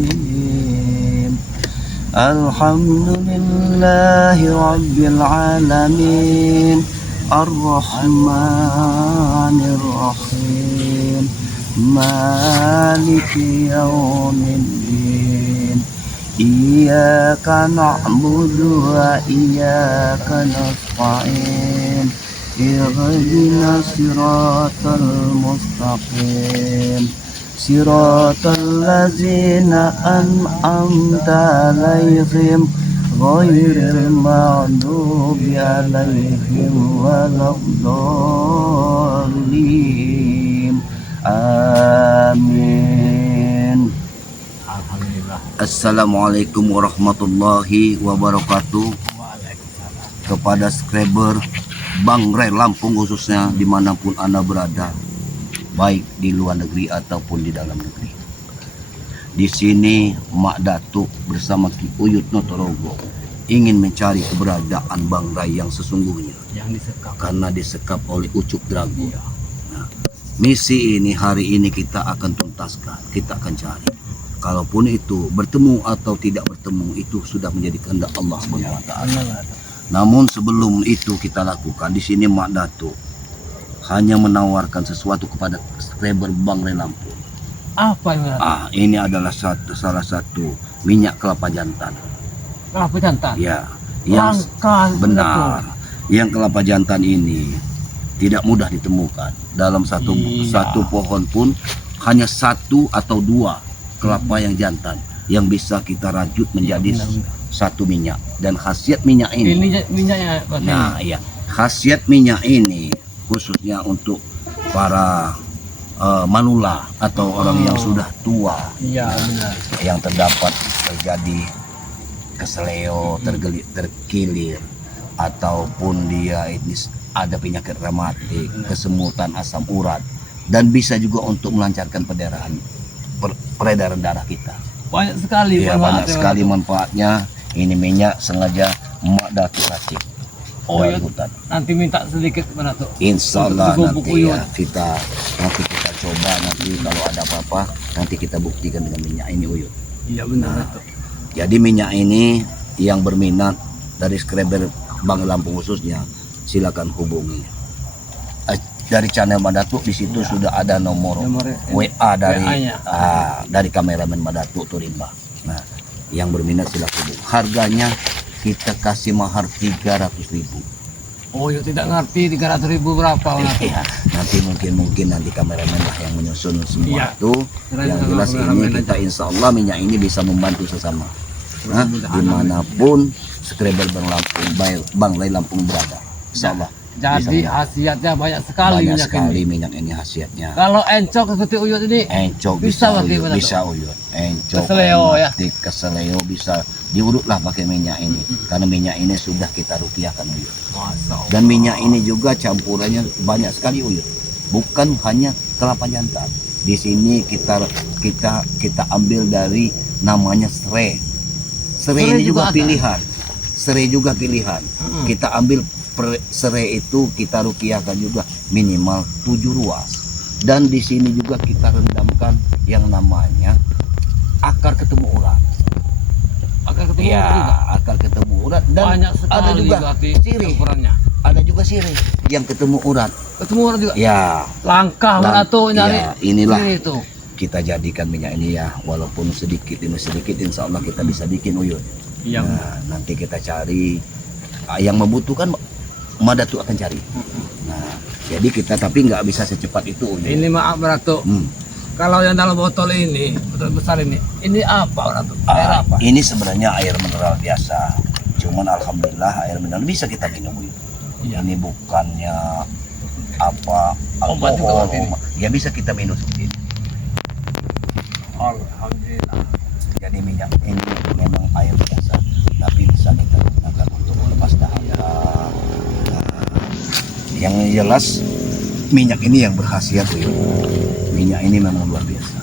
Bismillahirrahmanirrahim. Alhamdulillahi rabbil alamin. Ar-Rahmanir-Rahim. Maliki yaumiddin. Iyyaka na'budu wa iyyaka nasta'in. Ihdinas siratal mustaqim. Siratal ladzina an'amta 'alaihim ghairil maghdubi 'alaihim waladdallin. Amin. Alhamdulillah. Assalamualaikum warahmatullahi wabarakatuh. Kepada subscriber Bang Ray Lampung khususnya dimanapun Anda berada, baik di luar negeri ataupun di dalam negeri. Di sini Mak Datuk bersama Ki Uyut Notorogo ingin mencari keberadaan Bang Ray yang sesungguhnya, Yang disekap. karena disekap oleh Ucuk Dragon. Nah, misi ini hari ini kita akan tuntaskan, kita akan cari. Kalaupun itu bertemu atau tidak bertemu, itu sudah menjadi kehendak Allah Subhanahu wa taala. Namun sebelum itu kita lakukan, di sini Mak Datuk hanya menawarkan sesuatu kepada subscriber Bang Ray Lampung. Apa yang Ini adalah salah satu minyak kelapa jantan. kelapa jantan? Ya, yang Langka benar. Yang kelapa jantan ini tidak mudah ditemukan. Dalam satu pohon pun hanya satu atau dua kelapa yang jantan yang bisa kita rajut menjadi satu minyak. Dan khasiat minyak ini, minyaknya. nah iya, khasiat minyak ini khususnya untuk para manula atau orang yang sudah tua, Iya, benar. yang terjadi keseleo, terkilir, ataupun dia ini ada penyakit rematik, kesemutan, asam urat, dan bisa juga untuk melancarkan peredaran darah kita. Banyak sekali. Ya, banyak sekali manfaatnya. Ini minyak sengaja Mak Datuk racik. Oh, dari ya. hutan. Nanti minta sedikit kepada Datuk. Insya Allah Bubuk nanti uyut. ya, nanti kita coba, nanti kalau ada apa-apa nanti kita buktikan dengan minyak ini Uyut. Iya benar, Nah, Datuk. jadi minyak ini yang berminat dari subscriber Bang Lampung khususnya, silakan hubungi. Dari channel Mak Datuk di situ sudah ada nomor WA dari kameramen Mak Datuk Turimba. Nah, yang berminat silakan hubungi. Harganya kita kasih mahar 300.000. Oh, ya tidak ngerti 300.000 berapa Datuk. Ya, nanti mungkin nanti kameramen lah yang menyusun semua Iya. itu. Yang jelas ini Kameramen kita insya Allah minyak ini bisa membantu sesama. Nah, dimanapun subscriber Bang Ray Lampung berada, insya Allah. Jadi khasiatnya banyak sekali Banyak minyak sekali ini. minyak ini khasiatnya. Kalau encok seperti Uyut ini Encok bisa bisa pakai Uyut, mana bisa Uyut. Encok, Keseleo ya. rematik, keseleo bisa diurut lah pakai minyak ini. Karena minyak ini sudah kita rukiahkan Uyut. Masya Allah. Dan minyak ini juga campurannya banyak sekali Uyut. Bukan hanya kelapa jantan. Di sini kita ambil dari namanya serai. Serai ini juga ada. pilihan. Serai juga pilihan. Kita ambil serai itu kita rukiahkan juga minimal 7 ruas. Dan di sini juga kita rendamkan yang namanya akar ketemu urat. Akar ketemu Ya, juga. akar ketemu urat, dan Banyak sekali ada juga berarti sirih. campurannya. Ada juga sirih yang ketemu urat. Ketemu orang juga. Ya, Langkah Datuk nyari. ya, inilah Ini itu. kita jadikan minyak ini ya, walaupun sedikit demi sedikit insya Allah kita bisa bikin Uyut. Iya. Nah, nanti kita cari yang membutuhkan, Mak Datuk akan cari. Nah, jadi kita tapi nggak bisa secepat itu Uyut. Ini maaf Datuk. Kalau yang dalam botol ini, botol besar ini apa Datuk? Air apa? Ini sebenarnya air mineral biasa. Cuman alhamdulillah air mineral bisa kita minum Uyut. Iya. Ini bukannya apa Obat juga alkohol, ini. ya bisa kita minum seperti ini. Alhamdulillah. Jadi minyak ini memang air biasa, tapi bisa kita gunakan untuk melepas dahaga. Nah, yang jelas minyak ini yang berkhasiat Uyut. Minyak ini memang luar biasa.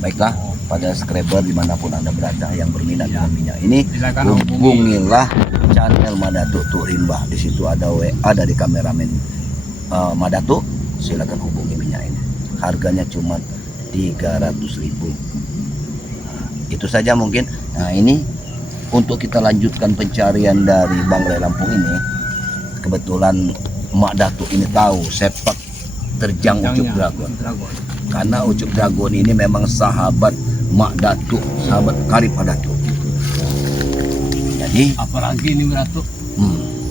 Baiklah, pada subscriber dimanapun Anda berada yang berminat dengan minyak ini, Silakan hubungilah channel Mak Datuk Turimba. Di situ ada WA dari kameramen Mak Datuk. Silakan hubungi. hasilnya ini. Harganya cuma 300.000. Nah, itu saja mungkin. Nah, ini untuk kita lanjutkan pencarian dari Bangrai Lampung ini. Kebetulan Mak Datuk ini tahu sepak terjang Ucup Dragon. Karena Ucup Dragon ini memang sahabat Mak Datuk, sahabat karib Mak Datuk. Jadi Apalagi ini Datuk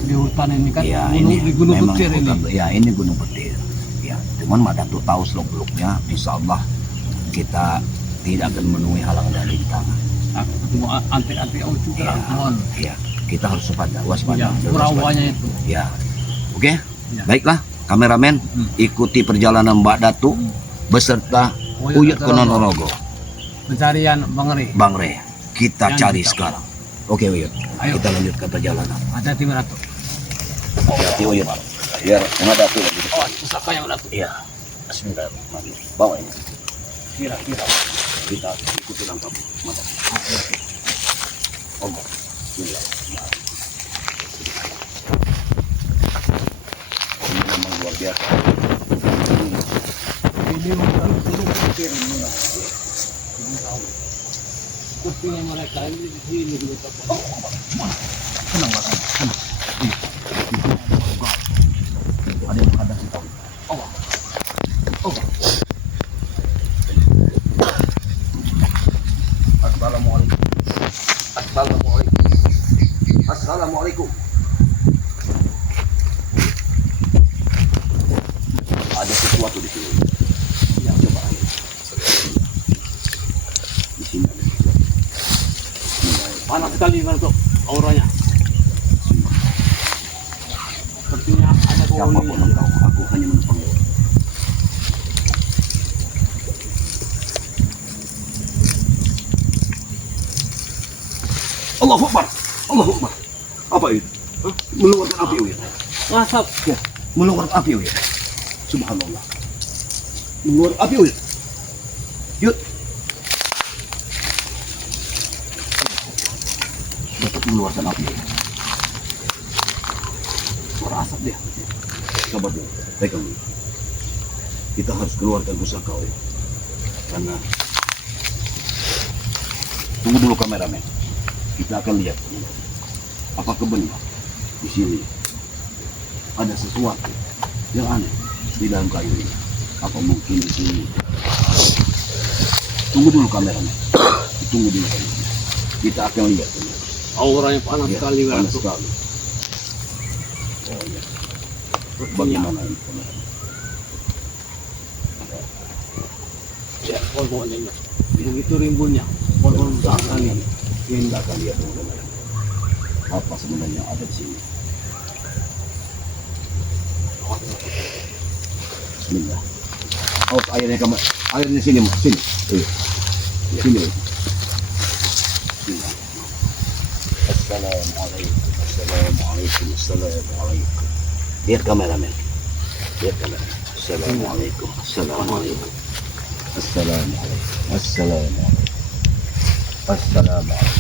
di hutan ini kan, ya, di Gunung memang Petir ini. hutan, ya ini Gunung Petir. Ya, cuman Mak Datuk tahu seluk-beluknya. Insya Allah kita tidak akan menemui halangan dari tangan. Aku ketemu antik-antik Ucup Ya, Dragon. ya, kita harus waspada. Ya, perawaannya itu. Ya, oke. Ya. Baiklah, kameramen, ikuti perjalanan Mbak Datuk beserta Uyut Ponorogo. Pencarian Bangrai, kita Yang cari kita- sekarang. Oke Uyut, Ayo. kita lanjutkan perjalanan. Hati-hati Datuk. Hati Uyut, biar Mbak Datuk lagi. Oh, pusaka yang Datuk. Iya. Bismillahirrahmanirrahim. Bawa ini. Kira-kira kita ikuti langkah mata. Allah. Bismillahirrahmanirrahim. Ini memang luar biasa. Ini bukan Gunung Petir ini. Ini tahu. Kupingnya mereka ini di sini dulu tapi. Tenang, Pak. Tenang. Ada yang menghadap kita. Allah. Allah. Assalamualaikum. Assalamualaikum. Assalamualaikum. Ada sesuatu di sini. Ya, coba ayo. Di sini ada sesuatu. Panas sekali Datuk auranya. Sepertinya ada Siapa bau pun engkau, aku hanya menumpang. Allahu Akbar. Allahu Akbar. Apa itu? Hah? Mengeluarkan api Uyut. Asap. Ya, mengeluarkan api Uyut. Subhanallah. Mengeluarkan api Uyut. Yud. Dapat mengeluarkan api. Suara asap dia. Coba dulu, pegang dulu. Kita harus keluarkan pusaka Uyut. Karena tunggu dulu kameramen. Kita akan lihat apakah benar di sini ada sesuatu yang aneh di dalam kayu ini. Apa mungkin di sini? Tunggu dulu kameramen. Tunggu dulu. Kita akan lihat. Auranya panas Ya, sekali panas Datuk. sekali. Oh ya. Bagaimana ini kameramen? Ya, pol-polnya. Begitu rimbunnya. Pol-pol besar sekali. Kita akan lihat teman-teman. Apa sebenarnya yang ada di sini? Bismillah. Oh, airnya kamu. Airnya sini, Mas. Sini. Sini. Bismillah. Assalamualaikum. Assalamualaikum. Assalamualaikum. Lihat kameramen. Lihat kameramen. Assalamualaikum. Assalamualaikum. Assalamualaikum. Assalamualaikum. Assalamualaikum.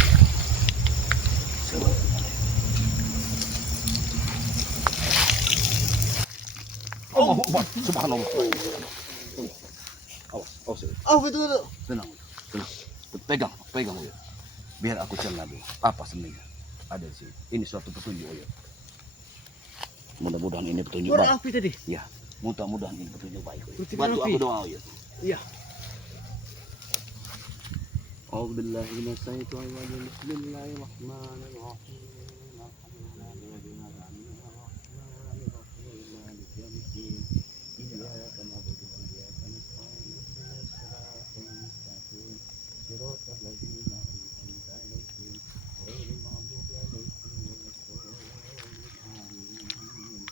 Allahu Akbar. Subhanallah. Awas, awas. Oh, betul. Tenang, tenang. Pegang, pegang ya. Biar aku cerna dulu. Apa sebenarnya ada di sini? Ini suatu petunjuk ya. Mudah-mudahan ini petunjuk baik. api tadi. Ya, mudah-mudahan ini petunjuk baik. Ya. Percikan Bantu api. aku doa ya. Iya. A'udzubillahi minasyaitonir rajim. Bismillahirrahmanirrahim. Iyyaka na'budu wa iyyaka nasta'in. Ihdinas siratal mustaqim. Siratal ladzina an'amta 'alaihim ghairil maghdubi 'alaihim waladdallin. Amin.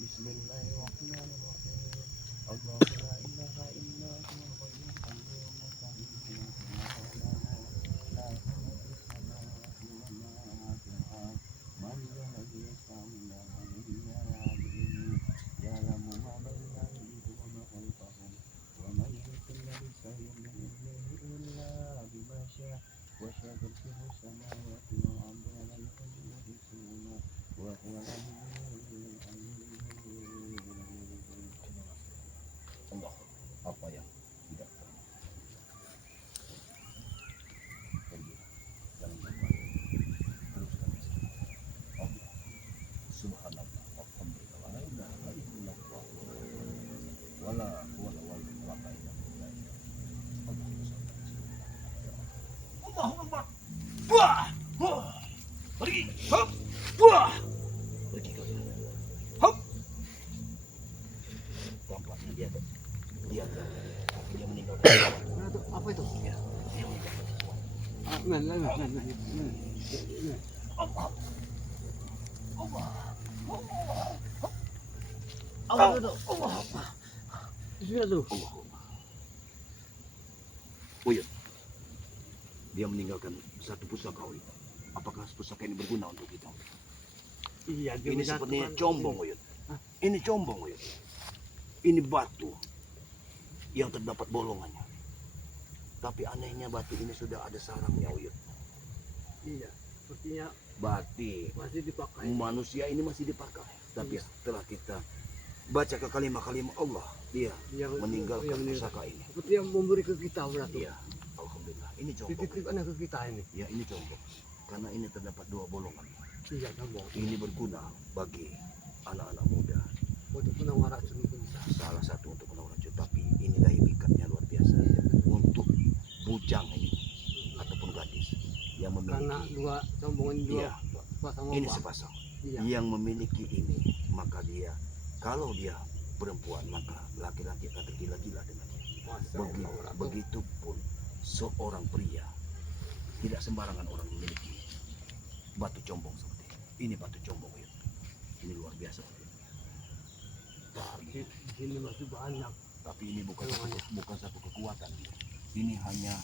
Bismillahirrahmanirrahim. Allahu la ilaha illa huwal hayyul qayyum la ta'khudhuhu sinatun wa la nawm. La ta'khudhuhu sinatun wa la nawm. Man yahdi yashfa'u illa man ya'lamu ma bayna aydihim Allahu Akbar. Wah. Wah. Pergi. Hop. Wah. Pergi kau. Hop. Tampaknya dia meninggal. Apa itu? Ya, dia meninggal. Allah. Allah. Apa itu? Sudah tuh. Allah. Oh iya. Dia meninggalkan satu pusaka. Apakah pusaka ini berguna untuk kita? Iya, Ini sepertinya combong, Uyut. Ini combong, Uyut. Ini batu yang terdapat bolongannya. Tapi anehnya batu ini sudah ada sarangnya, Uyut. Iya, sepertinya Bati masih dipakai. manusia ini masih dipakai. Tapi Iya. setelah kita baca ke kalimat-kalimat Allah, dia meninggalkan pusaka ini. Seperti yang memberi ke kita berarti. Iya, alhamdulillah. Ini combong. Dititipkan ke kita ini. Ya, ini combong. Karena ini terdapat 2 bolongan. Iya, sombong. Ini berguna bagi anak-anak muda. Untuk menawar racun kita. Salah satu untuk menawar racun, tapi ini daya pikatnya luar biasa. Untuk bujang ini ataupun gadis yang Karena memiliki. dua sombongan dua Iya, pasang ini obat. sepasang. Iya. Yang memiliki ini, maka dia, kalau dia perempuan, maka laki-laki akan tergila-gila dengan dia. Masya Begitu, Allah, Ratu. begitupun seorang pria, tidak sembarangan orang memiliki batu combong seperti ini. Ini batu combong ya. Ini luar biasa. Di sini masih banyak. Tapi ini bukan satu kekuatan. Ini hanya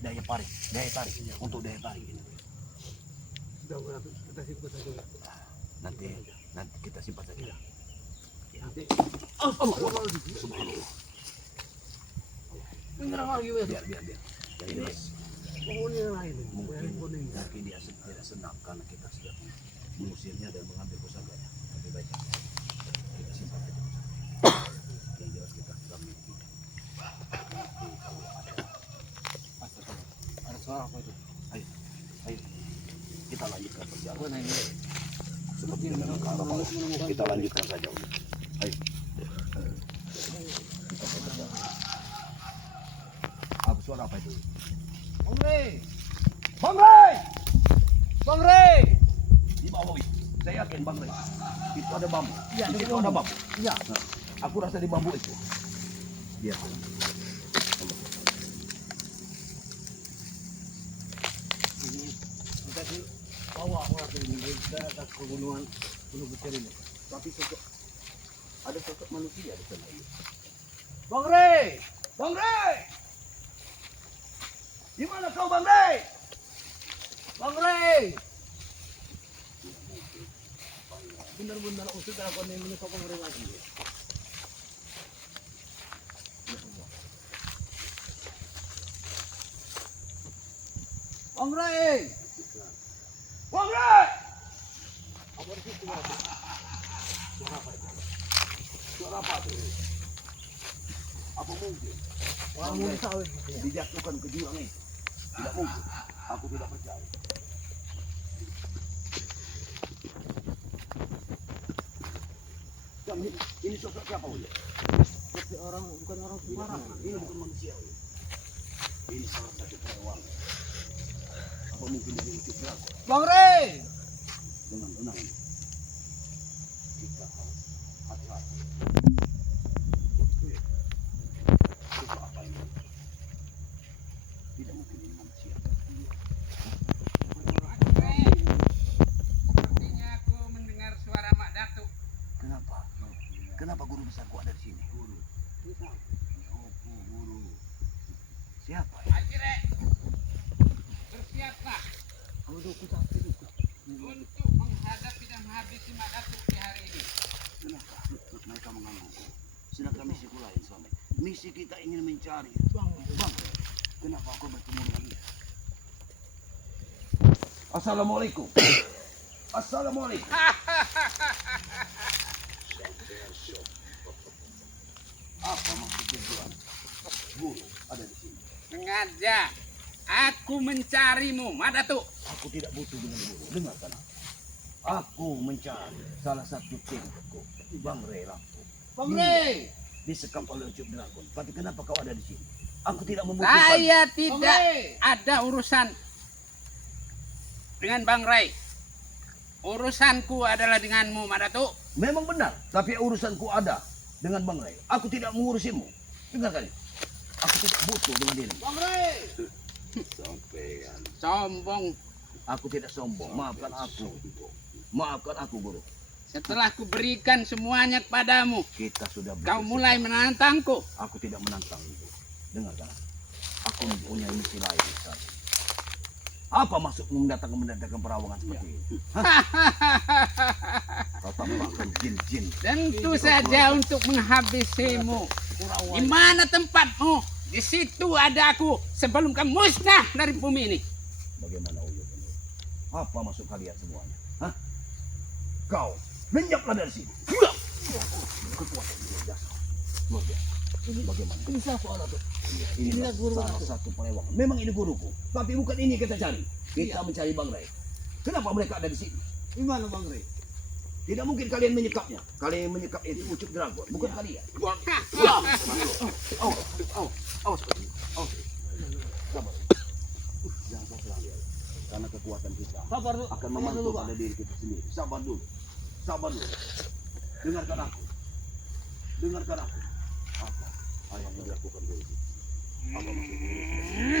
daya tarik untuk daya tarik ini. Sudah berapa kita simpan saja. Nanti kita simpan saja. Ya. Nanti Subhanallah. menyerang lagi wes. Biar. Yang jelas, Penghuni yang lain. mungkin dia tidak senang karena kita sudah mengusirnya dan mengambil pusakanya. Lebih baik kita simpan saja pusaka. Yang jelas kita sudah memiliki. Nanti kalau Ada suara apa itu? ayo, kita lanjutkan perjalanan. Mana ini? Seperti dengan kita lanjutkan saja. Ayo. Apa suara apa itu? Bang Rey! Bang Rey! Bang Rey! Di bawah itu. Saya yakin Bang Rey. Itu ada bambu. Iya, Di ada situ bambu. ada bambu. Iya. Nah, aku rasa di bambu itu. Dia. Ini kita di bawah orang ini kita ada kegunungan Gunung Bucer ini. Tapi ada sosok manusia di sana. Bang Rey! Bang Rey! Di mana kau Bang Rey? Bang Rey! Benar-benar usut aku nih menyusul Bang Rey lagi. Bang Rey! Bang Rey! Apa di situ? Suara apa itu? Suara apa itu? Apa mungkin? Orang mau disawit. Dijatuhkan ke jurang ini? Tidak mungkin. Aku tidak percaya. Dan ini sosok siapa Uya? Seperti orang bukan orang sembarangan. Ini bukan manusia Uya. Ini salah satu hewan. Apa mungkin dia itu berapa? Bang Rey! Tenang. Kita harus hati-hati. Sosok apa ini? Tidak mungkin ini manusia. Sepertinya aku mendengar suara Mak Datuk. Kenapa? Kenapa guru besarku ada di sini? Guru. Guru. Siapa ya? Haji Rek, bersiaplah Duduk kita duduk. untuk menghadapi dan menghabisi Mak Datuk di hari ini. Kenapa mereka menggangguku? Sedangkan misiku lain selama ini. Misi kita ingin mencari Bang, kenapa aku bertemu dengan dia? Assalamualaikum. Assalamualaikum. Apa maksud tujuan guru ada di sini? Sengaja aku mencarimu, Mak Datuk. Aku tidak butuh dengan guru. Dengarkan aku. Aku mencari salah satu timku, Bang Rey Lampung. Bang Rey! Disekap oleh Ucup Dragon. Tapi kenapa kau ada di sini? Aku tidak membutuhkan. Saya tidak ada urusan dengan Bang Ray. Urusanku adalah denganmu, Madatuk. Memang benar, tapi urusanku ada dengan Bang Ray. Aku tidak mengurusimu. Dengarkan ini. Aku tidak butuh dengan diri. Bang Ray. Sombong. Aku tidak sombong. Maafkan aku. Maafkan aku, Guru. Setelah ku berikan semuanya kepadamu, Kita sudah kau bersepakat. mulai menantangku. Aku tidak menantang itu. Dengarkan. Aku mempunyai misi lain, Ustaz. Apa maksudmu mendatangkan perawangan seperti ini? Hah? Kau tambahkan jin-jin. Tentu saja untuk menghabisimu. Di mana tempatmu? Di situ ada aku sebelum kamu musnah dari bumi ini. Bagaimana uyut ini? Apa maksud kalian semuanya? Hah? Kau lenyaplah dari sini. Kekuatan luar biasa. Luar biasa. Bagaimana? Ini siapa orang tuh? Ini Inilah guru salah aku. satu perewangan. Memang ini guruku, tapi bukan ini kita cari. Kita mencari Bang Ray. Kenapa mereka ada di sini? Di mana Bang Ray? Tidak mungkin kalian menyekapnya. Kalian menyekap itu ucuk dragon, bukan kalian. Seperti ini. Sabar. Jangan kau serang dia. Karena kekuatan kita Sabar dulu. akan Sabar memantul dulu, Pak. pada diri kita sendiri. Sabar dulu. Sabar dulu. Dengarkan aku. Dengarkan aku. Apa yang dilakukan dulu? Apa maksudnya?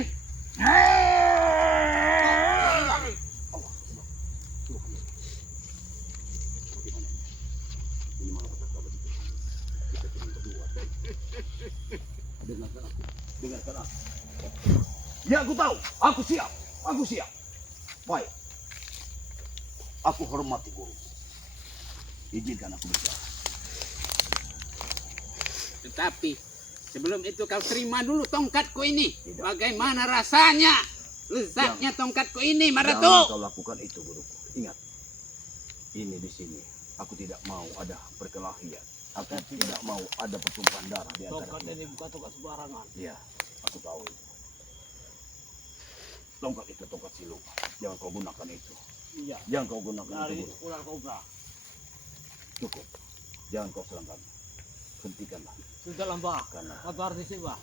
Bagaimana? Ini malah petaka begitu. Kita cuma berdua. Dengarkan aku. Dengarkan aku. Ya, aku tahu. Aku siap. Aku siap. Baik. Aku hormati guru. Izinkan aku bicara. Tetapi sebelum itu kau terima dulu tongkatku ini. Tidak. Bagaimana rasanya? Lezatnya tongkatku ini, Jangan Madatuk. kau lakukan itu, guruku. Ingat. Ini di sini. Aku tidak mau ada perkelahian. Aku tidak mau ada pertumpahan darah di antara Tongkat kita. ini bukan tongkat sembarangan. Iya, aku tahu itu. Tongkat itu tongkat siluman. Jangan kau gunakan itu. Iya. Jangan kau gunakan Dari itu, guru. ular kobra. Cukup. Jangan kau serang kami. Hentikanlah. Sudah lambah. Karena Kabar di sini, Pak.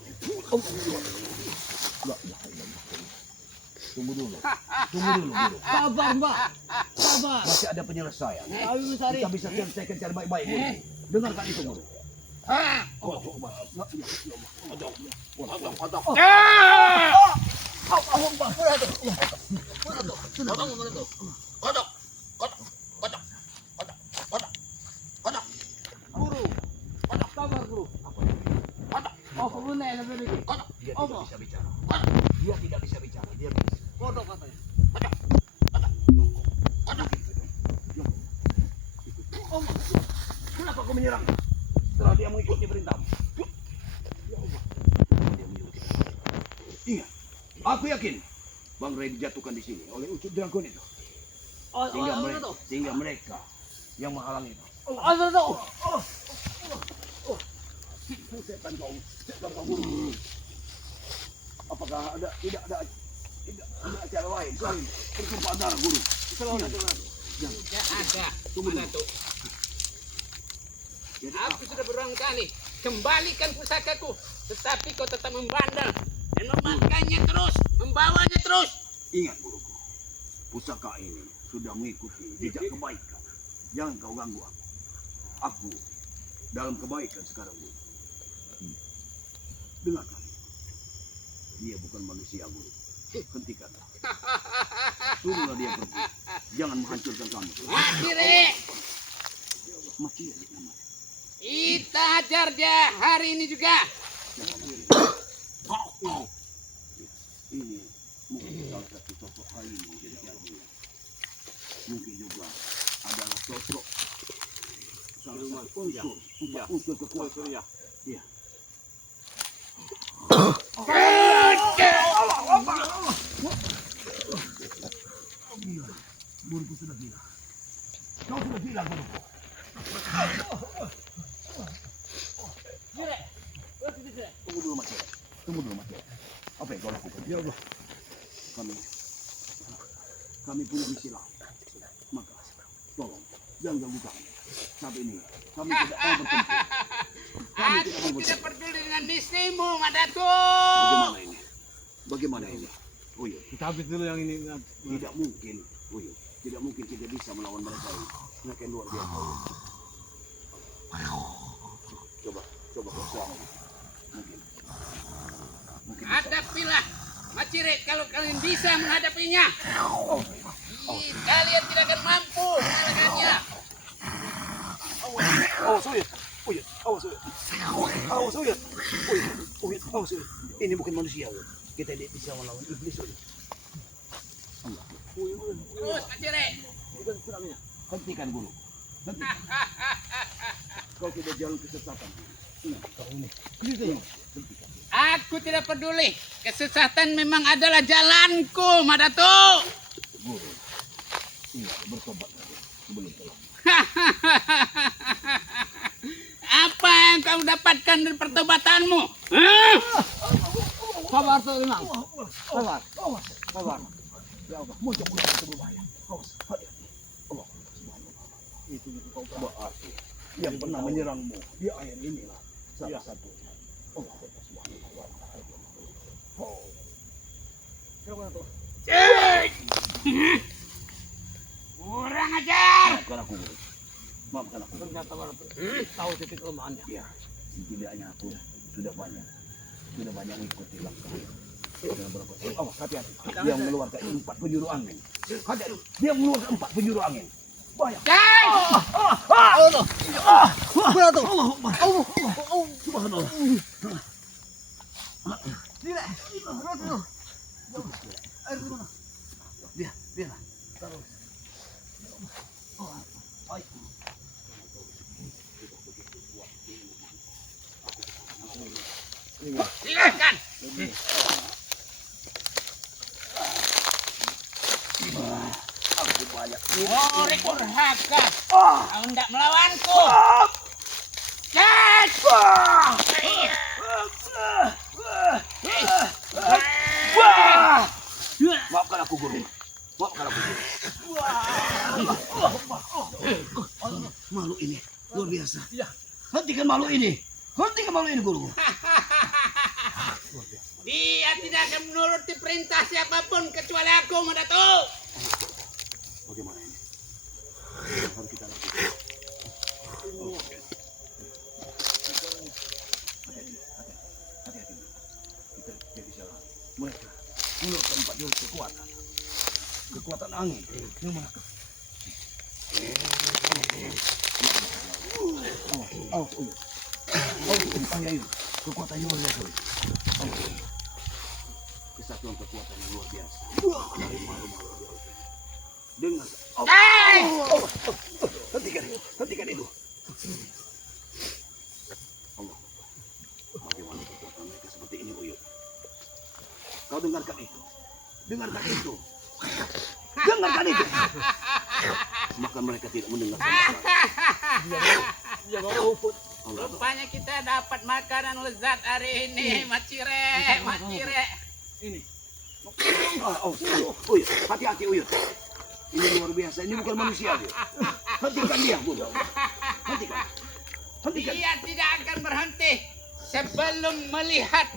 La ilaha illallah. Tunggu dulu. Tunggu dulu, guru. Sabar, Mbak. Sabar. Masih ada penyelesaian. Kami mencari. Kita bisa selesaikan cara baik-baik, guru. Dengarkan itu, guru. Guru. Sabar, Guru. Oh, kemudian yang lebih lagi. Dia Apa? tidak bisa bicara. Dia tidak bisa bicara. Dia bisa. Kodok katanya. Kenapa kau menyerang? Setelah dia mengikuti perintahmu. Ya Allah. Dia menyuruh kita. Ingat, aku yakin Bang Ray dijatuhkan di sini oleh ucuk dragon itu. Oh, Sehingga mereka yang menghalangi itu. Setan kau bunuh. Apakah tidak ada cara lain selain pertumpahan darah, guru? Tidak ada, Tunggu dulu. Madatuk. Jadi Aku sudah berulang kali kembalikan pusakaku, tetapi kau tetap membandel dan memakannya terus, membawanya terus. ingat, guruku, pusaka ini sudah mengikuti jejak kebaikan. Jangan kau ganggu aku. Aku dalam kebaikan sekarang, guru. Dengarkan. Dia bukan manusia, guru. Hentikanlah. Suruhlah dia pergi. Jangan menghancurkan kamu. Mati, Rek. Mati ya namanya. Kita hajar dia hari ini juga. Ini mungkin salah satu sosok lain yang jadi jadinya. Mungkin juga adalah sosok salah satu unsur kekuatan. Iya. Guruku sudah gila. Kau sudah gila, guruku. Tunggu dulu, Mas. Tunggu dulu, Mas. Apa yang kau lakukan? Ya Allah. Kami punya misi lain. Maka, tolong, jangan ganggu kami. Saat ini, kami tidak mau bertempur. Aku tidak peduli dengan istrimu, Madatu. Bagaimana ini? Bagaimana ini? Uyut, Kita habis dulu yang ini. tidak mungkin. Uyut, tidak mungkin kita bisa melawan mereka ini. Mereka yang luar biasa. Coba kau suami. Mungkin bisa. Hadapilah, Macire, kalau kalian bisa menghadapinya. Kalian tidak akan mampu mengalahkannya. Awas Uyut, Uyut, awas Uyut. Awas Uyut. Uyut, awas Uyut. Ini bukan manusia, Uyut. Kita tidak bisa melawan iblis, Uyut. Terus, Macire. Bukan serangannya. Hentikan guru. Hentikan. Kau tidak jalan kesesatan. Kau ini. Hentikan. Aku tidak peduli. Kesesatan memang adalah jalanku, Madatu. Guru. Ingat, bertobat lagi. Sebelum telah. Apa yang kau dapatkan dari pertobatanmu? Sabar tuh, Limang. Sabar. Sabar. Ya Allah, mojok ular itu berbahaya. Awas, hati-hati. Allah Subhanahu wa ta'ala. Itu kau berarti yang pernah menyerangmu di air inilah salah satunya. Allah Subhanahu wa ta'ala. Oh. Cek! Kurang ajar. Maafkan aku, guru. Maafkan aku. Ternyata Baratu tahu titik kelemahannya. Ya, setidaknya aku sudah banyak mengikuti langkah. Awas, hati-hati. Dia mengeluarkan 4 penjuru angin. Hati-hati. Dia mengeluarkan 4 penjuru angin. Bahaya. Cek! Baratu. Subhanallah. Dia. Taruh. Silakan. Aku banyak. Murid durhaka. Kau hendak melawanku. Cek! Maafkan aku, guru. Maafkan aku, guru. Malu ini luar biasa. Hentikan malu ini. Hentikan malu ini, guru. Dia tidak akan menuruti perintah siapapun kecuali aku, Madatu. Bagaimana ini? Harus kita lakukan. Hati-hati. Kita bisa mereka menurut tempat jurus kekuatan angin. Ini mana? Kekuatan yang luar biasa. Kesatuan kekuatan yang luar biasa. Dari malu-malu. Dengar. Hentikan itu. Allah. Bagaimana kekuatan mereka seperti ini, Uyut? Kau dengarkan itu. Dengarkan itu. Maka mereka tidak mendengar Dia baru uput. Rupanya kita dapat makanan lezat hari ini, Macire. Ini. Uyut, hati-hati, Uyut. Ini luar biasa. Ini bukan manusia, Uyut. Hentikan dia, Bu. Hentikan. Dia tidak akan berhenti sebelum melihat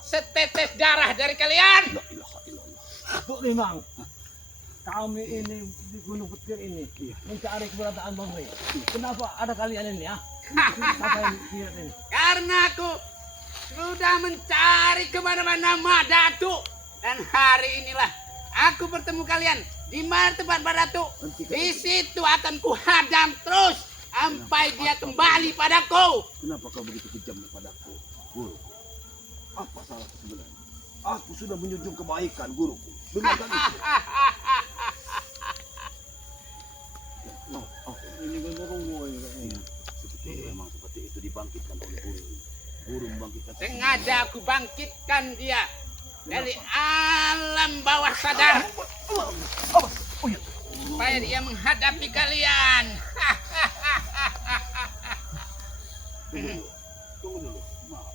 setetes darah dari kalian. La ilaha illallah. Tuh, Limang. Kami ini di Gunung Petir ini mencari keberadaan Bang Rey. Kenapa ada kalian ini, ya? Siapa yang lihat ini? Karena aku sudah mencari kemana-mana Madatu. Dan hari inilah aku bertemu kalian. Di mana tempat Madatu? Di situ akan kuhadam terus sampai dia kembali padaku. Kenapa kau begitu kejam kepadaku, guruku? Apa salahku sebenarnya? Aku sudah menjunjung kebaikan, guruku. Dengarkan itu. Ini kan burung ini. Memang seperti itu dibangkitkan oleh guru. Guru membangkitkan. Sengaja aku bangkitkan dia dari alam bawah sadar supaya dia menghadapi kalian. Tunggu dulu. Maaf.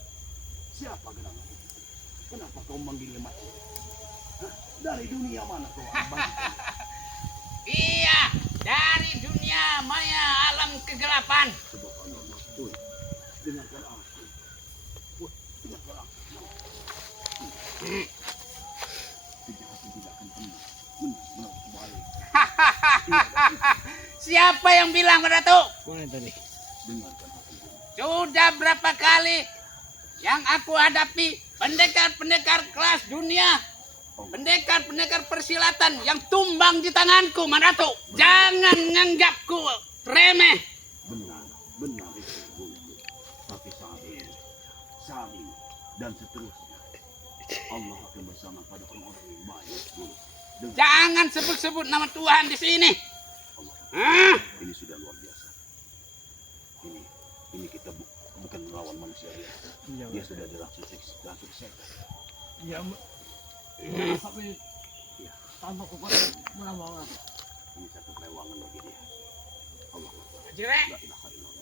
Siapa gerangan itu? Kenapa kau memanggilnya macam? Dari dunia mana kau bangkitkan? Iya, dari dunia maya alam kegelapan. Subhanallah. Dengarkan aku. Kejahatan tidak akan pernah benar-benar kembali. Siapa yang bilang Ratu? Mana tadi? Dengarkan aku guru. Sudah berapa kali yang aku hadapi pendekar-pendekar kelas dunia, pendekar-pendekar persilatan yang tumbang di tanganku, Manatu. Jangan nganggapku remeh. Benar itu guru. Tapi saling dan seterusnya. Allah akan bersama pada orang-orang yang baik guru. Jangan sebut-sebut nama Tuhan di sini. Allah. Ini sudah luar biasa. Ini kita bukan melawan manusia biasa. Iya, Dia sudah langsung setan. iya. Tapi Ya, tanpa kekuatan menambah. ini satu kelewangan bagi dia. Allah Akbar. Jire, La ilaha illallah.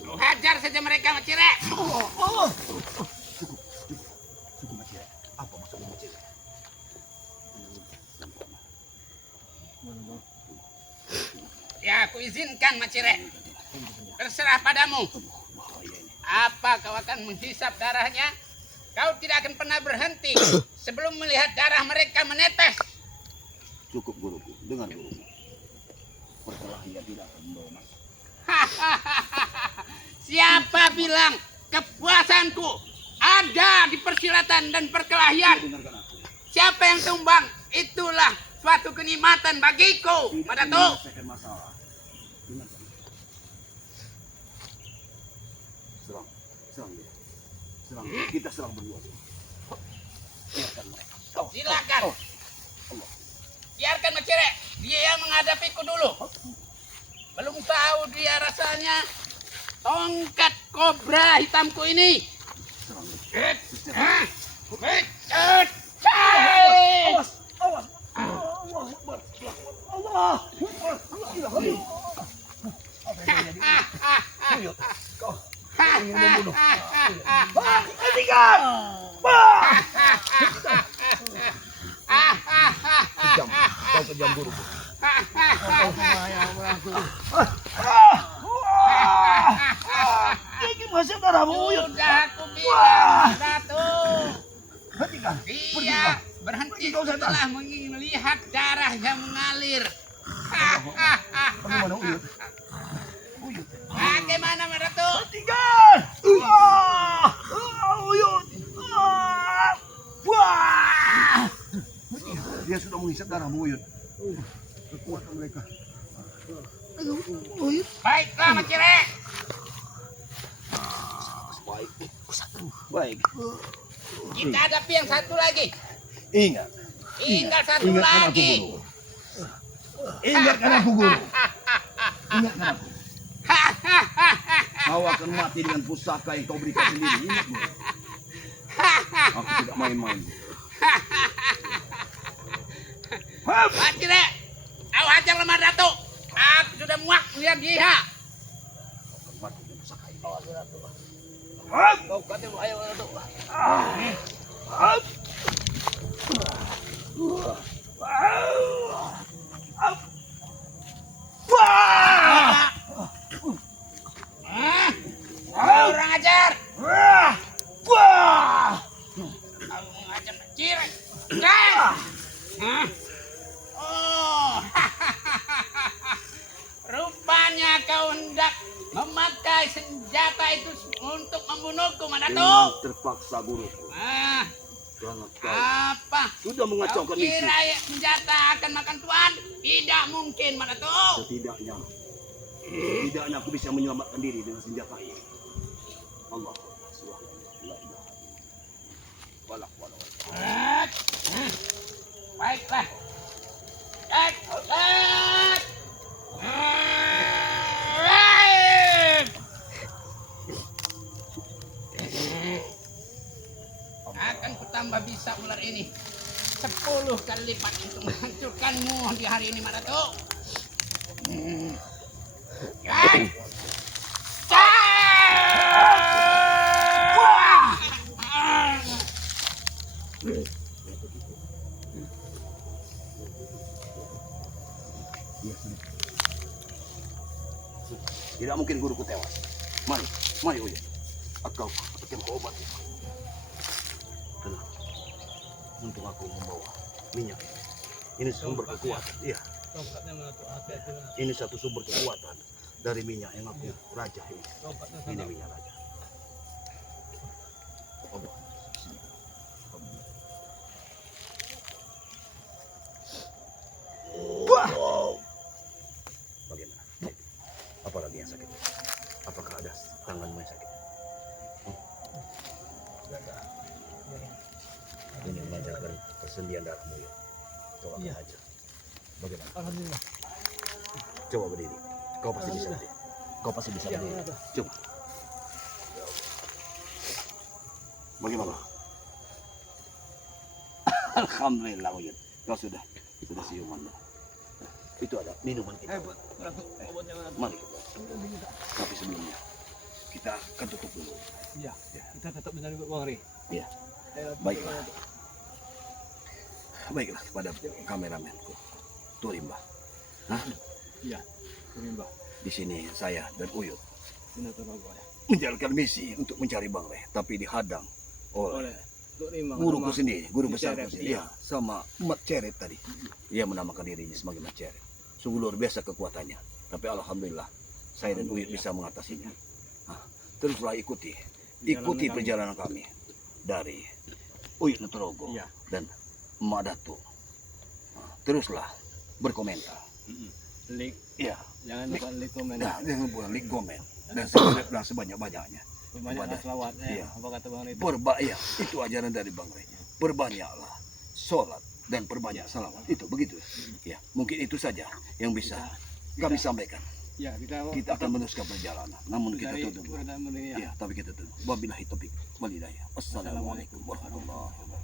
lu hajar saja mereka, Macire. Cukup Macir. Apa maksudnya Macir? Ya, aku izinkan, Macire. Terserah padamu. Bahaya ini. Apa kau akan menghisap darahnya? Kau tidak akan pernah berhenti sebelum melihat darah mereka menetes. Cukup guruku. Dengar guruku. Perkelahian tidak akan membawa mas. Siapa bilang kepuasanku ada di persilatan dan perkelahian? Dengarkan aku. Siapa yang tumbang? Itulah suatu kenikmatan bagiku, Tidak Madatu. menyelesaikan masalah. Dengarkan. Serang dia. Serang. Kita serang berdua. Biarkan mereka. Silakan. Allah. Biarkan Macire. Dia yang menghadapiku dulu. Belum tahu dia rasanya tongkat kobra hitamku ini. Serang dia. Awas, awas. Allah Akbar. Allah. Apa yang terjadi? Buyut. Kau ingin membunuh. Hentikan. Kejam. Kau kejam guruku. Kau sembahyang aku. Ini masih darahmu buyut. Sudah aku bilang, Datu. Hentikan. Dia berhenti setelah melihat darah yang mengalir. Bagaimana Uyut? Uyut. Bagaimana, Datu? Hentikan. Uyut. Dia sudah menghisap darahmu, Uyut. Kekuatan mereka. Uyut. Baiklah, Macire. Baik. Baik. Kita hadapi yang satu lagi. Ingat. Tinggal satu Ingatkan aku, lagi. guru. Ingatkan aku, guru. Ingatkan aku. Kau akan mati dengan pusaka yang kau berikan sendiri. Ingat, guru. Aku tidak main-main. Macire, kau hajar lemah Datu. Aku sudah muak lihat dia. Kau akan mati dengan pusaka ini. Kau kata ayo Datuk. Kurang ajar. Kau mengajar Macire. Oh, rupanya kau hendak memakai senjata itu untuk membunuhku, Dengan Madatu. terpaksa, guruku. Karena kau Apa? sudah Kau mengacaukan misi. kira senjata akan makan tuan? Tidak mungkin, Madatu. Setidaknya aku bisa menyelamatkan diri dengan senjata ini. Allah Baiklah. Akan kutambah bisa ular ini 10 kali lipat untuk menghancurkanmu di hari ini, Madatu. Tidak mungkin guruku tewas. Mari, Uyut. Kau Berikan kau obat. Tenang. Untuk aku membawa minyak. Ini sumber kekuatan. Iya, Tongkatnya mana tuh? Hati-hati mana? ini satu sumber kekuatan dari minyak yang aku raja ini. Tongkatnya Ini sana. minyak raja. Obat. Wow. Bagaimana? Apa lagi yang sakit? Apakah ada tanganmu yang sakit? Tidak ada. Ini melancarkan persendian darahmu ya. Coba Iya. aja. Bagaimana? Alhamdulillah. Coba berdiri. Kau pasti bisa berdiri. Kau pasti bisa Iya, berdiri. iya, tuh. Coba. Bagaimana? Alhamdulillah Uyun. Kau sudah siuman. Itu ada minuman kita. Obatnya mana tuh? Mari. Tapi sebelumnya kita akan tutup dulu. Iya, kita tetap mencari Bang Ri. Iya. Baiklah. Baiklah kepada kameramenku. Turimba. Hah? Iya, Turimba. Di sini saya dan Uyut Benar Torogo ya. menjalankan misi untuk mencari Bang Reh, tapi dihadang oleh Oleh Turimba. guruku sendiri, guru besar Ceret, sendiri. Ya, sama Mat Ceret tadi. Ia menamakan dirinya sebagai Mat Ceret. Sungguh luar biasa kekuatannya. Tapi alhamdulillah saya dan Uyut bisa mengatasinya. Nah, teruslah ikuti perjalanan kami dari Uyut Nutorogo Iya. dan Emak Datu. Nah, teruslah berkomentar. Lik, Ya, jangan lupa like, komen. nah, jangan lupa like, komen dan sebanyak-banyaknya. Banyaklah selawatnya. Iya. Apa kata Bang Ri? Ya, itu ajaran dari Bang Rey. Perbanyaklah sholat dan perbanyak salawat. Itu begitu. Ya, mungkin itu saja yang bisa kami sampaikan. Ya, Kita akan meneruskan perjalanan. Namun kita tutup. Ya. Ya, tapi kita tutup. Wabillahi taufiq wal hidayah. Wassalamualaikum warahmatullahi wabarakatuh.